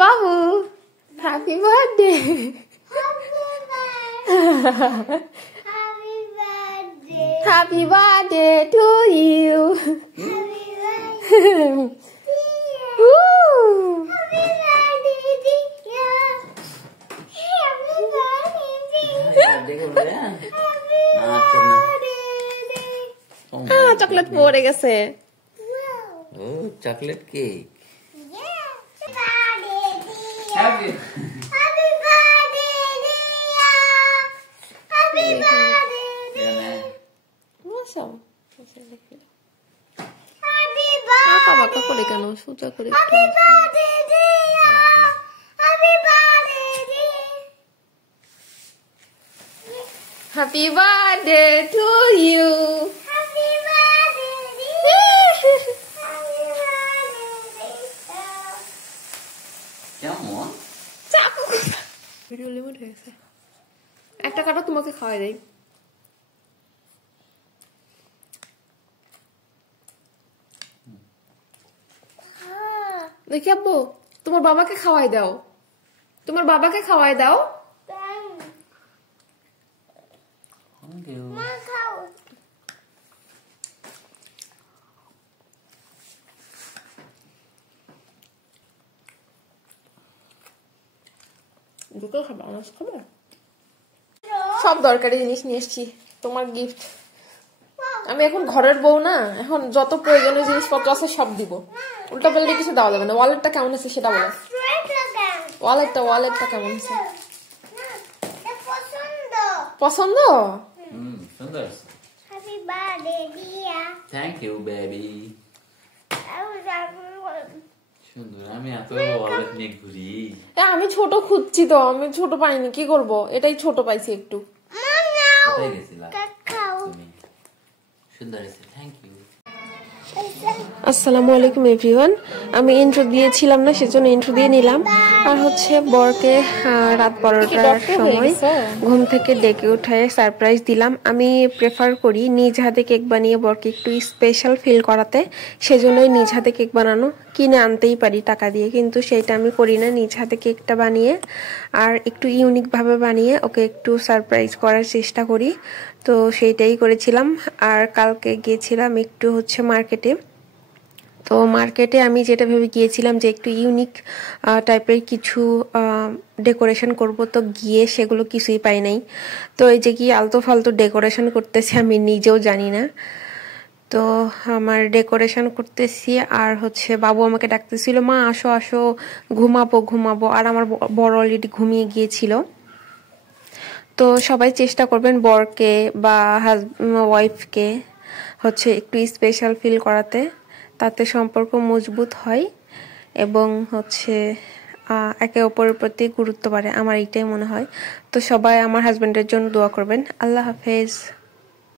Babu happy birthday. Happy birthday to you. Chocolate পড়ে গেছে। Chocolate cake. আঁকা বাঁকা করে কেন, সোজা করে। Happy birthday to you. কেমন ভিডিও লিমিট হয়ে গেছে। একটা কাটা তোমাকে খাওয়াই দেয়। দেখি আব্বু, তোমার বাবাকে খাওয়াই দাও, তোমার বাবাকে খাওয়াই দাও। দুটো খাবে, অনার্স খাবে। সব দরকারি জিনিস নিয়ে এসছি, তোমার গিফট। আমি এখন ঘরের বউ না, এখন যত প্রয়োজনীয় জিনিসপত্র আছে সব দিব। উল্টা পাল্টা কিছু দেওয়া যাবে না। ওয়ালেটটা কেমন আছে সেটা বলো। ওয়ালেটটা কেমন আছে? পছন্দ? সুন্দর। Happy birthday Dia. Thank you baby. সুন্দর। আমি এত ওয়ালেট নিয়ে ঘুরি। আমি ছোট খুঁজছি তো, আমি ছোট পাইনি, কি করব? এটাই ছোট পাইছি একটু। কোথায় গেছিলা তুমি? সুন্দর আছে, থ্যাংক ইউ। আসসালামু আলাইকুম এভরিওয়ান। আমি ইন্ট্রো দিয়েছিলাম না, সেজন্য ইন্ট্রো দিয়ে নিলাম। আর হচ্ছে বরকে রাত 12টার সময় ঘুম থেকে ডেকে উঠায় সারপ্রাইজ দিলাম। আমি প্রেফার করি নিজ হাতে কেক বানিয়ে বরকে একটু স্পেশাল ফিল করাতে, সেজন্যই নিজ হাতে কেক বানানো। কিনে আনতেই পারি টাকা দিয়ে, কিন্তু সেইটা আমি করি না। নিজ হাতে কেকটা বানিয়ে আর একটু ইউনিকভাবে বানিয়ে ওকে একটু সারপ্রাইজ করার চেষ্টা করি। তো সেইটাই করেছিলাম। আর কালকে গিয়েছিলাম একটু হচ্ছে মার্কেটে। তো মার্কেটে আমি যেটা ভেবে গিয়েছিলাম যে একটু ইউনিক টাইপের কিছু ডেকোরেশন করব, তো গিয়ে সেগুলো কিছুই পাই নাই। তো এই যে কি আলতু ফালতু ডেকোরেশন করতেছি আমি নিজেও জানি না। তো আমার ডেকোরেশন করতেছি আর হচ্ছে বাবু আমাকে ডাকতেছিল, মা আসো আসো ঘুমাবো। আর আমার বড় অলরেডি ঘুমিয়ে গিয়েছিল। তো সবাই চেষ্টা করবেন বরকে বা ওয়াইফকে হচ্ছে একটু স্পেশাল ফিল করাতে, তাতে সম্পর্ক মজবুত হয় এবং হচ্ছে একে অপরের প্রতি গুরুত্ব বাড়ে। আমার এইটাই মনে হয়। তো সবাই আমার হাজবেন্ডের জন্য দোয়া করবেন। আল্লাহ হাফেজ।